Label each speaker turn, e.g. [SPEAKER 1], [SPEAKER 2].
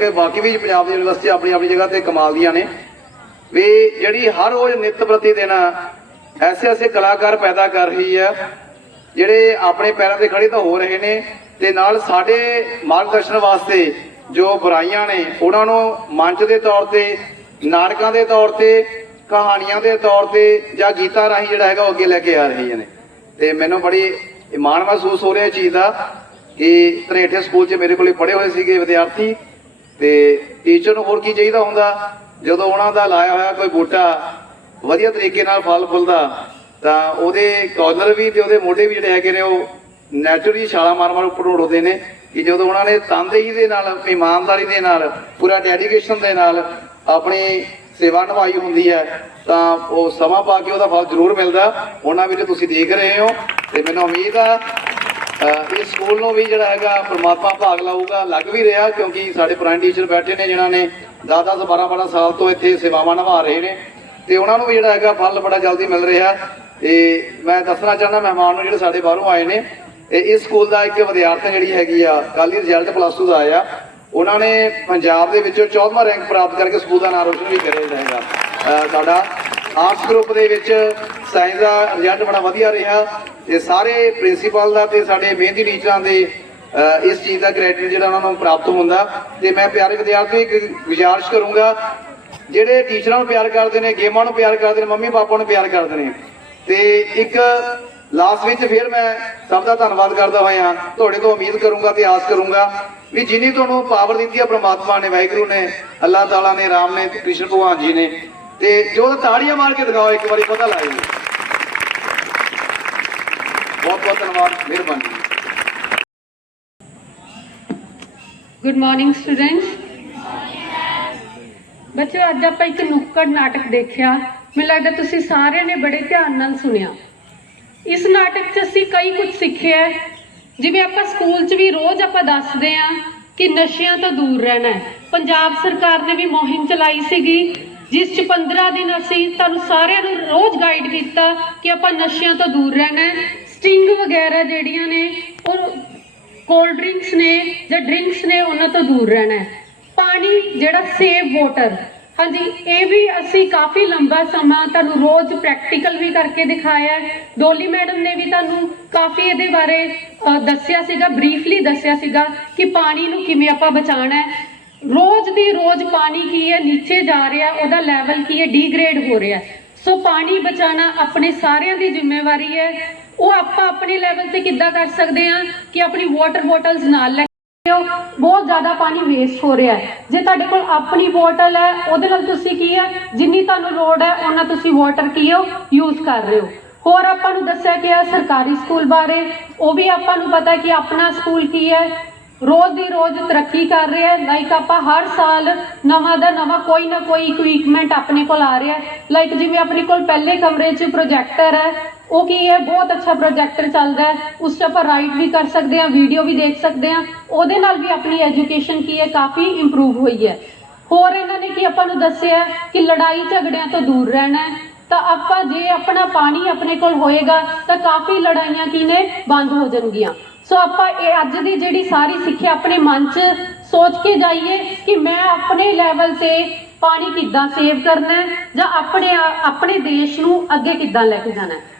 [SPEAKER 1] ਕਿ ਬਾਕੀ ਵੀ ਪੰਜਾਬ ਦੀ ਯੂਨੀਵਰਸਿਟੀ ਆਪਣੀ ਆਪਣੀ ਜਗ੍ਹਾ ਤੇ ਕਮਾਲ ਦੀਆਂ ਨੇ। ਵੀ ਜਿਹੜੀ ਹਰ ਰੋਜ਼ ਨਿਤ ਪ੍ਰਤੀ ਦਿਨ ਐਸੇ ਐਸੇ ਕਲਾਕਾਰ ਪੈਦਾ ਕਰ ਰਹੀ ਹੈ, ਜਿਹੜੇ ਆਪਣੇ ਪੈਰਾਂ ਤੇ ਖੜੇ ਤਾਂ ਹੋ ਰਹੇ ਨੇ ਤੇ ਨਾਲ ਸਾਡੇ ਮਾਰਗਦਰਸ਼ਨ ਵਾਸਤੇ ਜੋ ਬੁਰਾਈਆਂ ਨੇ, ਉਹਨਾਂ ਨੂੰ ਮੰਚ ਦੇ ਤੌਰ ਤੇ, ਨਾਟਕਾਂ ਦੇ ਤੌਰ ਤੇ, ਕਹਾਣੀਆਂ ਦੇ ਤੌਰ ਤੇ ਜਾਂ ਗੀਤਾਂ ਰਾਹੀਂ ਜਿਹੜਾ ਹੈਗਾ ਉਹ ਅੱਗੇ ਲੈ ਕੇ ਆ ਰਹੀਆਂ ਨੇ। ਤੇ ਮੈਨੂੰ ਬੜੀ ਮਾਣ ਮਹਿਸੂਸ ਹੋ ਰਿਹਾ ਇਹ ਚੀਜ਼ ਦਾ ਕਿ ਤਰੇਠੇ ਸਕੂਲ 'ਚ ਮੇਰੇ ਕੋਲੇ ਪੜ੍ਹੇ ਹੋਏ ਸੀਗੇ ਵਿਦਿਆਰਥੀ। ਤੇ ਟੀਚਰ ਨੂੰ ਹੋਰ ਕੀ ਚਾਹੀਦਾ ਹੁੰਦਾ? ਜਦੋਂ ਉਹਨਾਂ ਦਾ ਲਾਇਆ ਹੋਇਆ ਕੋਈ ਬੂਟਾ ਵਧੀਆ ਤਰੀਕੇ ਨਾਲ ਫਲ ਫੁੱਲਦਾ, ਤਾਂ ਉਹਦੇ ਕਾਲਰ ਵੀ ਤੇ ਉਹਦੇ ਮੋਢੇ ਵੀ ਜਿਹੜੇ ਹੈਗੇ ਨੇ, ਉਹ ਨੈਚੁਰਲੀ ਛਾਲਾ ਮਾਰ ਮਾਰ ਉੱਪਰ ਉੱਡਦੇ ਨੇ ਕਿ ਜਦੋਂ ਉਹਨਾਂ ਨੇ ਤਨਦੇਹੀ ਦੇ ਨਾਲ ਇਮਾਨਦਾਰੀ ਦੇ ਨਾਲ, ਪੂਰਾ ਡੈਡੀਕੇਸ਼ਨ ਦੇ ਨਾਲ ਆਪਣੀ ਸੇਵਾ ਨਿਭਾਈ ਹੁੰਦੀ ਹੈ, ਤਾਂ ਉਹ ਸਮਾਂ ਪਾ ਕੇ ਉਹਦਾ ਫਲ ਜ਼ਰੂਰ ਮਿਲਦਾ। ਉਹਨਾਂ ਵਿੱਚ ਤੁਸੀਂ ਦੇਖ ਰਹੇ ਹੋ ਤੇ ਮੈਨੂੰ ਉਮੀਦ ਆ ਇਸ ਸਕੂਲ ਨੂੰ ਵੀ ਜਿਹੜਾ ਹੈਗਾ ਪ੍ਰਮਾਤਮਾ ਭਾਗ ਲਾਊਗਾ, ਲੱਗ ਵੀ ਰਿਹਾ ਕਿਉਂਕਿ ਸਾਡੇ ਪੁਰਾਣੇ ਟੀਚਰ ਬੈਠੇ ਨੇ ਜਿਨ੍ਹਾਂ ਨੇ 10-10 12-12 ਸਾਲ ਤੋਂ ਇੱਥੇ ਸੇਵਾਵਾਂ ਨਿਭਾ ਰਹੇ ਨੇ ਤੇ ਉਹਨਾਂ ਨੂੰ ਵੀ ਜਿਹੜਾ ਹੈਗਾ ਫਲ ਬੜਾ ਜਲਦੀ ਮਿਲ ਰਿਹਾ ਤੇ ਮੈਂ ਦੱਸਣਾ ਚਾਹੁੰਦਾ ਮਹਿਮਾਨ ਨੂੰ ਜਿਹੜੇ ਸਾਡੇ ਬਾਹਰੋਂ ਆਏ ਨੇ ਇਸ ਸਕੂਲ ਦਾ ਇੱਕ ਵਿਦਿਆਰਥਣ ਜਿਹੜੀ ਹੈਗੀ ਆ ਕੱਲ੍ਹ ਹੀ ਰਿਜ਼ਲਟ ਪਲੱਸ 2 ਦਾ ਆਇਆ। ਉਹਨਾਂ ਨੇ ਪੰਜਾਬ ਦੇ ਵਿੱਚੋਂ 14ਵਾਂ ਰੈਂਕ ਪ੍ਰਾਪਤ ਕਰਕੇ ਸਕੂਲ ਦਾ ਨਾਮ ਰੋਸ਼ਨ ਵੀ ਕਰਿਆ ਹੈਗਾ। ਸਾਡਾ ਆਰਟਸ ਗਰੁੱਪ ਦੇ ਵਿੱਚ ਸਾਇੰਸ ਦਾ ਰਿਜ਼ਲਟ ਬੜਾ ਵਧੀਆ ਰਿਹਾ। ਤੇ ਸਾਰੇ ਪ੍ਰਿੰਸੀਪਲ ਦਾ ਤੇ ਸਾਡੇ ਮਿਹਨਤੀ ਟੀਚਰਾਂ ਦੇ ਇਸ ਚੀਜ਼ ਦਾ ਕ੍ਰੈਡਿਟ ਜਿਹੜਾ ਉਹਨਾਂ ਨੂੰ ਪ੍ਰਾਪਤ ਹੁੰਦਾ। ਤੇ ਮੈਂ ਪਿਆਰੇ ਵਿਦਿਆਰਥੀਓ, ਇੱਕ ਗੁਜ਼ਾਰਿਸ਼ ਕਰੂੰਗਾ, ਜਿਹੜੇ ਟੀਚਰਾਂ ਨੂੰ ਪਿਆਰ ਕਰਦੇ ਨੇ, ਗੇਮਾਂ ਨੂੰ ਪਿਆਰ ਕਰਦੇ ਨੇ, ਮੰਮੀ ਪਾਪਾ ਨੂੰ ਪਿਆਰ ਕਰਦੇ ਨੇ, ਤੇ ਇੱਕ ਲਾਸਟ ਵਿੱਚ ਫਿਰ ਮੈਂ ਸਭ ਦਾ ਧੰਨਵਾਦ ਕਰਦਾ ਹੋਇਆ, ਤੁਹਾਡੇ ਤੋਂ ਉਮੀਦ ਕਰੂੰਗਾ ਤੇ ਆਸ ਕਰੂੰਗਾ ਵੀ ਜਿੰਨੀ ਤੁਹਾਨੂੰ ਪਾਵਰ ਦਿੱਤੀ ਹੈ ਪ੍ਰਮਾਤਮਾ ਨੇ, ਵਾਹਿਗੁਰੂ ਨੇ, ਅੱਲਾਹ ਤਾਲਾ ਨੇ, ਰਾਮ ਨੇ ਕ੍ਰਿਸ਼ਨ ਭਗਵਾਨ ਜੀ ਨੇ, ਤੇ ਜੋ ਤਾੜੀਆਂ ਮਾਰ ਕੇ ਦਿਖਾਓ, ਇੱਕ ਵਾਰੀ ਪਤਾ ਲੱਗ ਜਾਏ ਬਹੁਤ ਬਹੁਤ ਧੰਨਵਾਦ, ਮਿਹਰਬਾਨੀ।
[SPEAKER 2] ਗੁੱਡ ਮਾਰਨਿੰਗ ਸਟੂਡੈਂਟਸ ਬੱਚਿਓ, ਅੱਜ ਆਪਾਂ ਇੱਕ ਨੁੱਕੜ ਨਾਟਕ ਦੇਖਿਆ। ਮੈਨੂੰ ਲੱਗਦਾ ਤੁਸੀਂ ਸਾਰਿਆਂ ਨੇ ਬੜੇ ਧਿਆਨ ਨਾਲ ਸੁਣਿਆ। ਇਸ ਨਾਟਕ 'ਚ ਅਸੀਂ ਕਈ ਕੁਝ ਸਿੱਖਿਆ ਜਿਵੇਂ ਆਪਾਂ ਸਕੂਲ 'ਚ ਵੀ ਰੋਜ਼ ਆਪਾਂ ਦੱਸਦੇ ਆਂ ਕਿ ਨਸ਼ਿਆਂ ਤੋਂ ਦੂਰ ਰਹਿਣਾ ਹੈ। ਪੰਜਾਬ ਸਰਕਾਰ ਨੇ ਵੀ ਮੁਹਿੰਮ ਚਲਾਈ ਸੀਗੀ, ਜਿਸ 'ਚ 15 ਦਿਨ ਅਸੀਂ ਤੁਹਾਨੂੰ ਸਾਰਿਆਂ ਨੂੰ ਰੋਜ਼ ਗਾਈਡ ਕੀਤਾ ਕਿ ਆਪਾਂ ਨਸ਼ਿਆਂ ਤੋਂ ਦੂਰ ਰਹਿਣਾ ਹੈ। ਸਟਿੰਗ ਵਗੈਰਾ ਜਿਹੜੀਆਂ ਨੇ, ਉਹ ਕੋਲਡ ਡਰਿੰਕਸ ਨੇ ਜਾਂ ਡਰਿੰਕਸ ਨੇ, ਉਹਨਾਂ ਤੋਂ ਦੂਰ ਰਹਿਣਾ ਹੈ। ਪਾਣੀ ਜਿਹੜਾ ਸੇਵ ਵਾਟਰ ਹਾਂਜੀ, ਇਹ ਵੀ ਅਸੀਂ ਕਾਫੀ ਲੰਬਾ ਸਮਾਂ ਤੁਹਾਨੂੰ ਰੋਜ਼ ਪ੍ਰੈਕਟੀਕਲ ਵੀ ਕਰਕੇ ਦਿਖਾਇਆ ਡੋਲੀ ਮੈਡਮ ਨੇ ਵੀ ਤੁਹਾਨੂੰ ਕਾਫੀ ਇਹਦੇ ਬਾਰੇ ਦੱਸਿਆ ਸੀਗਾ ਬਰੀਫਲੀ ਦੱਸਿਆ ਸੀਗਾ ਕਿ ਪਾਣੀ ਨੂੰ ਕਿਵੇਂ ਆਪਾਂ ਬਚਾਉਣਾ ਹੈ। ਰੋਜ਼ ਦੀ ਰੋਜ਼ ਪਾਣੀ ਕੀ ਹੈ, ਨੀਚੇ ਜਾ ਰਿਹਾ, ਉਹਦਾ ਲੈਵਲ ਕੀ ਹੈ ਡੀਗ੍ਰੇਡ ਹੋ ਰਿਹਾ ਸੋ ਪਾਣੀ ਬਚਾਉਣਾ ਆਪਣੇ ਸਾਰਿਆਂ ਦੀ ਜ਼ਿੰਮੇਵਾਰੀ ਹੈ। ਉਹ ਆਪਾਂ ਆਪਣੇ ਲੈਵਲ ਤੇ ਕਿੱਦਾਂ ਕਰ ਸਕਦੇ ਹਾਂ ਕਿ ਆਪਣੀ ਵਾਟਰ ਬੋਟਲਸ ਨਾਲ ਲੈ ਬਹੁਤ ਜ਼ਿਆਦਾ ਪਾਣੀ ਵੇਸਟ ਹੋ ਰਿਹਾ ਹੈ। ਜੇ ਤੁਹਾਡੇ ਕੋਲ ਆਪਣੀ ਬੋਟਲ ਹੈ, ਉਹਦੇ ਨਾਲ ਤੁਸੀਂ ਕੀ ਹੈ? ਜਿੰਨੀ ਤੁਹਾਨੂੰ ਲੋੜ ਹੈ, ਉਹਨਾਂ ਤੁਸੀਂ ਵਾਟਰ ਕੀ ਹੋ ਯੂਜ਼ ਕਰ ਰਹੇ ਹੋ। ਹੋਰ ਆਪਾਂ ਨੂੰ ਦੱਸਿਆ ਗਿਆ ਸਰਕਾਰੀ ਸਕੂਲ ਬਾਰੇ। ਉਹ ਵੀ ਆਪਾਂ ਨੂੰ ਪਤਾ ਕਿ ਆਪਣਾ ਸਕੂਲ ਕੀ ਹੈ। ਰੋਜ਼ ਦੀ ਰੋਜ਼ ਤਰੱਕੀ ਕਰ ਰਿਹਾ ਹੈ। ਲਾਈਕ ਆਪਾਂ ਹਰ ਸਾਲ ਨਵਾਂ ਦਾ ਨਵਾਂ ਕੋਈ ਨਾ ਕੋਈ ਇਕਵਿਪਮੈਂਟ ਆਪਣੇ ਕੋਲ ਆ ਰਿਹਾ ਹੈ। ਲਾਈਕ ਜਿਵੇਂ ਆਪਣੇ ਕੋਲ ਪਹਿਲੇ ਕਮਰੇ 'ਚ ਪ੍ਰੋਜੈਕਟਰ ਹੈ ਉਹ ਕੀ ਹੈ? ਬਹੁਤ ਅੱਛਾ ਪ੍ਰੋਜੈਕਟਰ ਚੱਲਦਾ ਹੈ। ਉਸ 'ਚ ਆਪਾਂ ਰਾਈਟ ਵੀ ਕਰ ਸਕਦੇ ਹਾਂ ਵੀਡੀਓ ਵੀ ਦੇਖ ਸਕਦੇ ਹਾਂ। ਉਹਦੇ ਨਾਲ ਵੀ ਆਪਣੀ ਐਜੂਕੇਸ਼ਨ ਕੀ ਹੈ? ਕਾਫੀ ਇੰਪਰੂਵ ਹੋਈ ਹੈ। ਹੋਰ ਇਹਨਾਂ ਨੇ ਕੀ ਆਪਾਂ ਨੂੰ ਦੱਸਿਆ ਕਿ ਲੜਾਈ ਝਗੜਿਆਂ ਤੋਂ ਦੂਰ ਰਹਿਣਾ ਹੈ। ਤਾਂ ਆਪਾਂ ਜੇ ਆਪਣਾ ਪਾਣੀ ਆਪਣੇ ਕੋਲ ਹੋਏਗਾ, ਤਾਂ ਕਾਫੀ ਲੜਾਈਆਂ ਕੀ ਨੇ? ਬੰਦ ਹੋ ਜਾਣਗੀਆਂ। ਸੋ ਆਪਾਂ ਇਹ ਅੱਜ ਦੀ ਜਿਹੜੀ ਸਾਰੀ ਸਿੱਖਿਆ ਆਪਣੇ ਮਨ 'ਚ ਸੋਚ ਕੇ ਜਾਈਏ ਕਿ ਮੈਂ ਆਪਣੇ ਲੈਵਲ ਤੇ ਪਾਣੀ ਕਿੱਦਾਂ ਸੇਵ ਕਰਨਾ ਹੈ ਜਾਂ ਆਪਣੇ ਆਪਣੇ ਦੇਸ਼ ਨੂੰ ਅੱਗੇ ਕਿੱਦਾਂ ਲੈ ਕੇ ਜਾਣਾ ਹੈ।